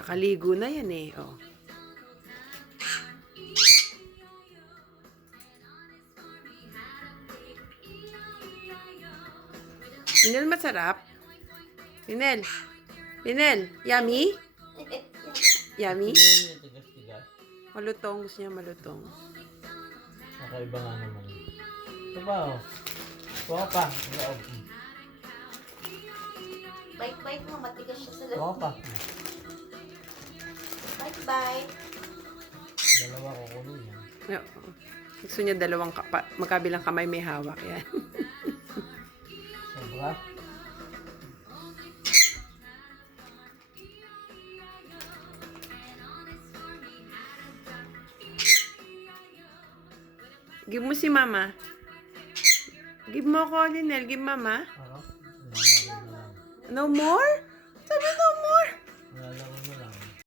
Nakaligo na yan eh. Oh. Linel, masarap? Linel? Linel, yummy? Yummy? Tigas-tigas. Malutong. Gusto niya malutong. Nakaiba nga naman. Ito ba oh? Kuha pa. Bite-bite mo, matigas siya sa Kuha pa. Bite-bite. Dalawa ko kunin yan. Oo. Gusto niya dalawang magkabilang kamay may hawak. Yan. Sobra. Give mo si mama. Give mo ako, Linel. Give mama. Ano? Lalagyan na lang. No more?